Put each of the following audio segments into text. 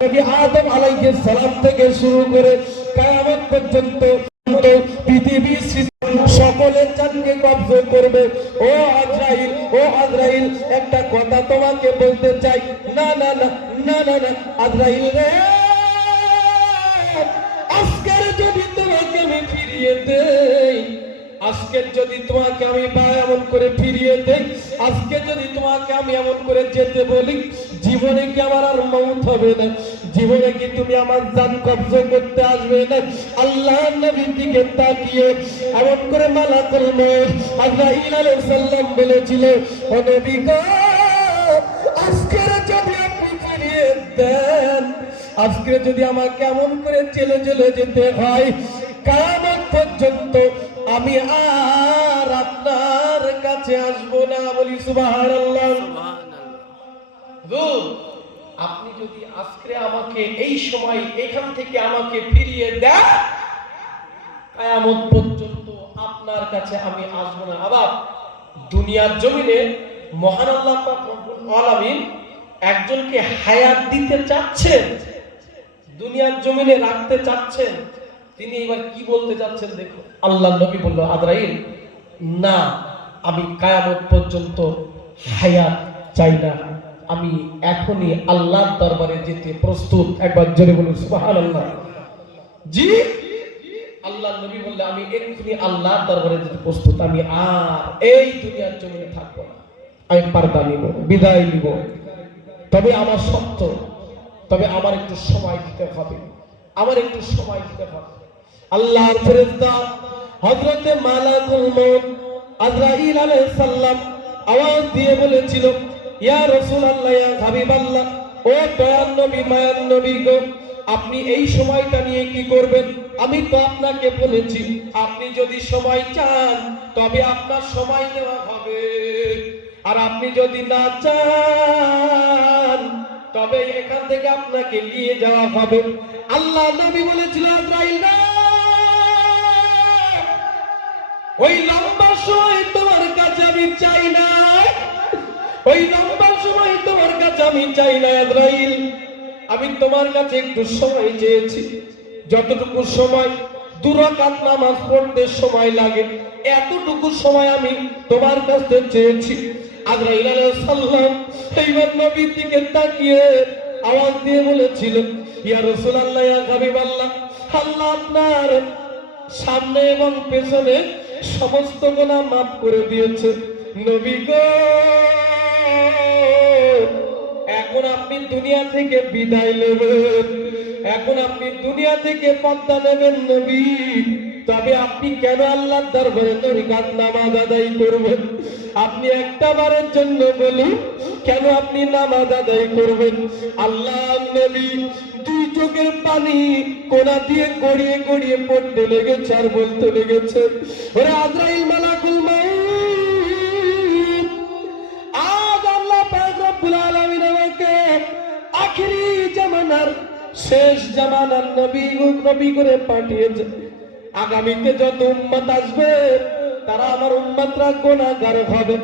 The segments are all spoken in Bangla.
আদম আলাইহিস সালাম থেকে শুরু করে কিয়ামত পর্যন্ত পৃথিবীর সকলের জানকে কব্জ করবে। ও আজরাইল ও আজরাইল, একটা কথা তোমাকে বলতে চাই। না না না না না না, আজরাইল রে। আজকের যদি তোমাকে আমি ফিরিয়ে দেই আজকে যদি তোমাকে আমি বা এমন করে ফিরিয়ে দেই, আজকে যদি তোমাকে আমি এমন করে যেতে বলি, জীবনে কি আমার আর মৌত হবে না? জীবনে কি তুমি আমার জান কব্জ করতে আসবে না? আল্লাহ নবীর দিকে তাকিয়ে এমন করে মালাকুল মউত আজরাইল আলাইহিস সালাম বলেছিল, ও নবী গো আজকের যদি আপনি ফিরিয়ে দেন, আজকে যদি আমাকে এমন করে চলে চলে যেতে হয়, কামত পর্যন্ত আমি আর আপনার কাছে আসব না বলি সুবহানাল্লাহ। আপনি যদি আজকে আমাকে এই সময় এখান থেকে আমাকে ফিরিয়ে দেন, কায়ামত পর্যন্ত আপনার কাছে আমি আসব না। আবার দুনিয়ার জমিনে মহান আল্লাহ আলামিন একজনকে হায়াত দিতে চাচ্ছেন, দুনিয়ার জমিনে রাখতে চাচ্ছেন তিনি এবার কি বলতে চাচ্ছেন দেখো আল্লাহ নবী বলল আদরাইল না, আমি কায়ামত পর্যন্ত হায়াত চাই না। আমি এখনই আল্লাহর দরবারে যেতে প্রস্তুত। একবার জোরে বলুন, সুবহানাল্লাহ। জি আল্লাহ নবী বললে, আমি এক্ষুনি আল্লাহর দরবারে যেতে প্রস্তুত। আমি আর এই দুনিয়ার জমিনে থাকব না। আমি পারদা নিব, বিদায় নিব। তবে আমার সত্য, তবে আমার একটু সময় দিতে হবে। আমার একটু সময় দিতে হবে। আল্লাহর ফেরেশতা হযরতে মালাকুল মউত আজরাইল আলাইহিস সালাম আওয়াজ দিয়ে বলেছিল, ইয়া রাসূলুল্লাহ, ইয়া হাবিবাল্লাহ, ও দয়ার নবী মায়ার নবী গো, আপনি এই সময়টা নিয়ে কি করবেন? আমি তো আপনাকে বলেছি, আপনি যদি সময় চান, তবে আপনার সময় দেওয়া হবে। আর আপনি যদি না চান, তবে এখান থেকে আপনাকে নিয়ে যাওয়া হবে। আল্লাহ নবী বলেছিল, আজরাইল, না ওই লম্বা সময় তোমার কাছে আমি চাই না। ওই লম্বা সময় তোমার কাছে আমি চাই না আজরাইল আমি তোমার কাছে একটু সময় চেয়েছি। যতটুকু সময় দুরাকাত নামাজ পড়তে সময় লাগে, এতটুকু সময় আমি তোমার কাছে চেয়েছি। আজরাইল আলাইহিস সালাম এইবার নবীর দিকে তাকিয়ে আওয়াজ দিয়ে বলেছিল, ইয়া রাসূলুল্লাহ, ইয়া হাবিবাল্লাহ, আল্লাহ আপনার সামনে এবং পেছনে সমস্ত গোনা মাফ করে দিয়েছে। নবী গো, এখন আপনি দুনিয়া থেকে বিদায় নেবেন। এখন আপনি দুনিয়া থেকে পদ্মা নেবেন নবী। তবে আপনি কেন আল্লাহর দরবারে তরিকাত নামাজ আদায় করবেন? আপনি একটা বারের জন্য বলুন কেন আপনি নামাজ আদায় করবেন? আল্লাহ নবী চোখের পানি কোনা দিয়ে গড়িয়ে গড়িয়ে পড়তে লেগেছে আর বলতে লেগেছে, ওরে আজরাইল মালাকুল মাউত। আজ আল্লাহ রব্বুল আলামিন আমাকে আখেরি জামানার শেষ জামানার নবী নবী করে পাঠিয়েছে। আগামীতে যত উম্মত আসবে, তারা আমার উম্মতরা গুনাহগার হবে,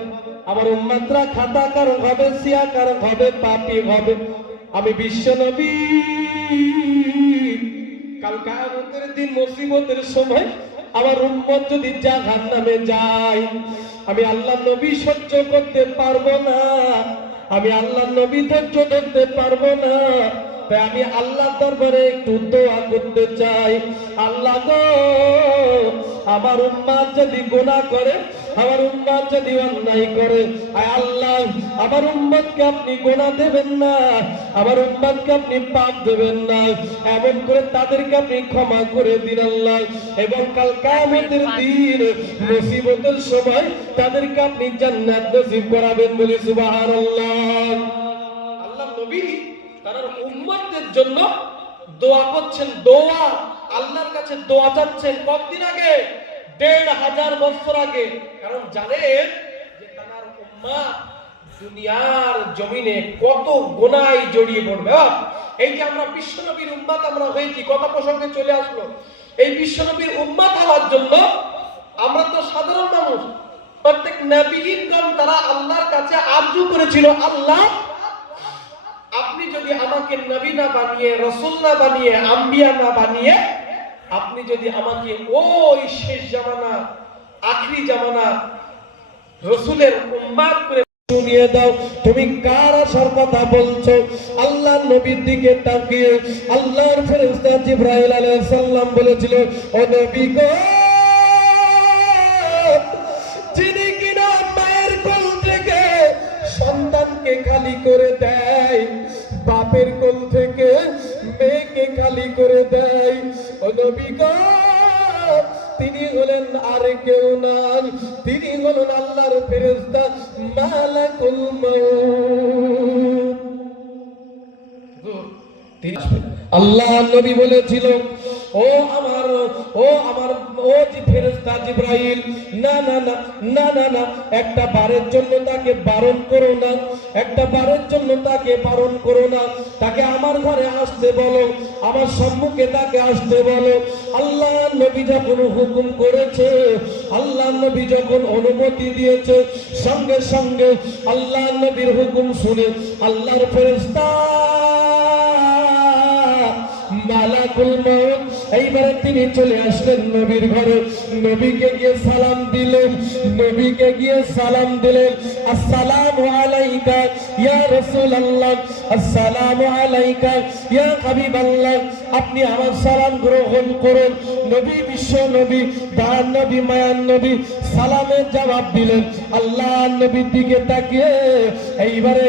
আমার উম্মতরা খাতাকার হবে, সিয়াকার হবে, পাপী হবে। আমি বিশ্ব নবী। কাল কায়ামতের দিন মুসিবতের সময় আমার উম্মত যদি জাহান নামে যায়, আমি আল্লাহ নবী সহ্য করতে পারব না। আমি আল্লাহ নবী ধৈর্য ধরতে পারব না। তাই আমি আল্লাহ দরবারে একটু দোয়া করতে চাই। আল্লাহ গো, আমার উম্মাদ যদি গুনাহ করে আমার উম্মাদ যদি অন্যায় করে আয় আল্লাহ আমার উম্মতকে আপনি গোনা দেবেন না আমার উম্মতকে আপনি পাপ দেবেন না এমন করে তাদেরকে আপনি ক্ষমা করে দিন আল্লাহ। এবং কাল কিয়ামতের দিন মুসিবতের সময় তাদেরকে আপনি জান্নাত নসিব করাবেন বলে সুবহানাল্লাহ। আল্লাহ নবী তার উম্মতদের জন্য দোয়া করছেন দোয়া আল্লাহর কাছে দোয়া চাচ্ছেন। কতদিন আগে? দেড় হাজার বছর আগে, কারণ জানেন যে উম্মা দুনিয়ার জমিনে কত গোনায় জড়িয়ে পড়বে এই যে আমরা বিশ্বনবীর উম্মাত আমরা হয়েছি, কথা প্রসঙ্গে চলে আসলো। এই বিশ্বনবীর উম্মাত হওয়ার জন্য আমরা তো সাধারণ মানুষ। প্রত্যেক নবীগণ তারা আল্লাহর কাছে আরজু করেছিল, আল্লাহ, আপনি যদি আমাকে নবী না বানিয়ে, রসুল না বানিয়ে, আম্বিয়া না বানিয়ে আপনি যদি আমাকে ওই শেষ জামানা, আখরি জামানা রসুলের উম্মাদ করে শুনিয়ে দাও, তুমি কার আসার কথা বলছো? আল্লাহ নবীর দিকে তাকিয়ে আল্লাহর আলাইহিস সালাম বলেছিল, ও নবী গো, যিনি কিনা মায়ের কোল থেকে সন্তানকে খালি করে দেয় বাপের কোল থেকে মেয়েকে খালি করে দেয়। ও নবী গো, তিনি হলেন আর কেউ নাই তিনি হলেন আল্লাহর ফেরেশতা মালাকুল আল্লাহ নবী বলেছিল ও আমার ও আমার, ও যে ফেরেশতা জিব্রাইল, না না না না না না, একটা বারের জন্য তাকে বারণ করো না, একটা বারের জন্য তাকে বারণ করো না, তাকে আমার ঘরে আসতে বলো, আমার সম্মুখে তাকে আসতে বলো। আল্লাহ নবী যখন হুকুম করেছে, আল্লাহ নবী যখন অনুমতি দিয়েছে, সঙ্গে সঙ্গে আল্লাহ নবীর হুকুম শুনে আল্লাহর ফেরেশতা মালাকুল মউত এইবারে তিনি চলে আসলেন নবীর ঘরে। নবীকে গিয়ে সালাম দিলেন। নবীকে গিয়ে সালাম দিলেন। আসসালামু আলাইকা ইয়া রাসূলুল্লাহ। আসসালামু আলাইকা ইয়া হাবিবাল্লাহ। আপনি আমার সালাম গ্রহণ করুন। নবী বিশ্ব নবী, দান নবী, মায়ান নবী, সালামের জবাব দিলেন। আল্লাহ নবীর দিকে তাকিয়ে এইবারে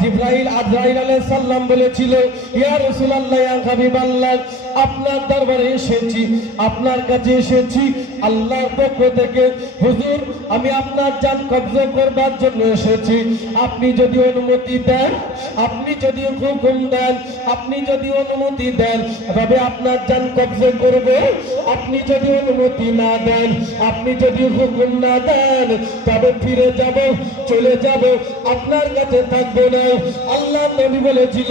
জিব্রাইল আজরাইল আলাইহিস সালাম বলেছিল, ইয়া রাসূলুল্লাহ, ইয়া হাবিবাল্লাহ আপনার দরবারে এসেছি, আপনার কাছে এসেছি, আল্লাহর পক্ষ থেকে, হুজুর, আমি আপনার জান কবজা করবার জন্য এসেছি। আপনি যদি অনুমতি দেন, আপনি যদি হুকুম দেন, আপনি যদি অনুমতি দেন, তবে আপনার জান কবজা করব। আপনি যদি অনুমতি না দেন, আপনি যদি হুকুম না দেন, তবে ফিরে যাব, চলে যাব। আপনার কাছে থাকব না। আল্লাহ নবী বলেছিল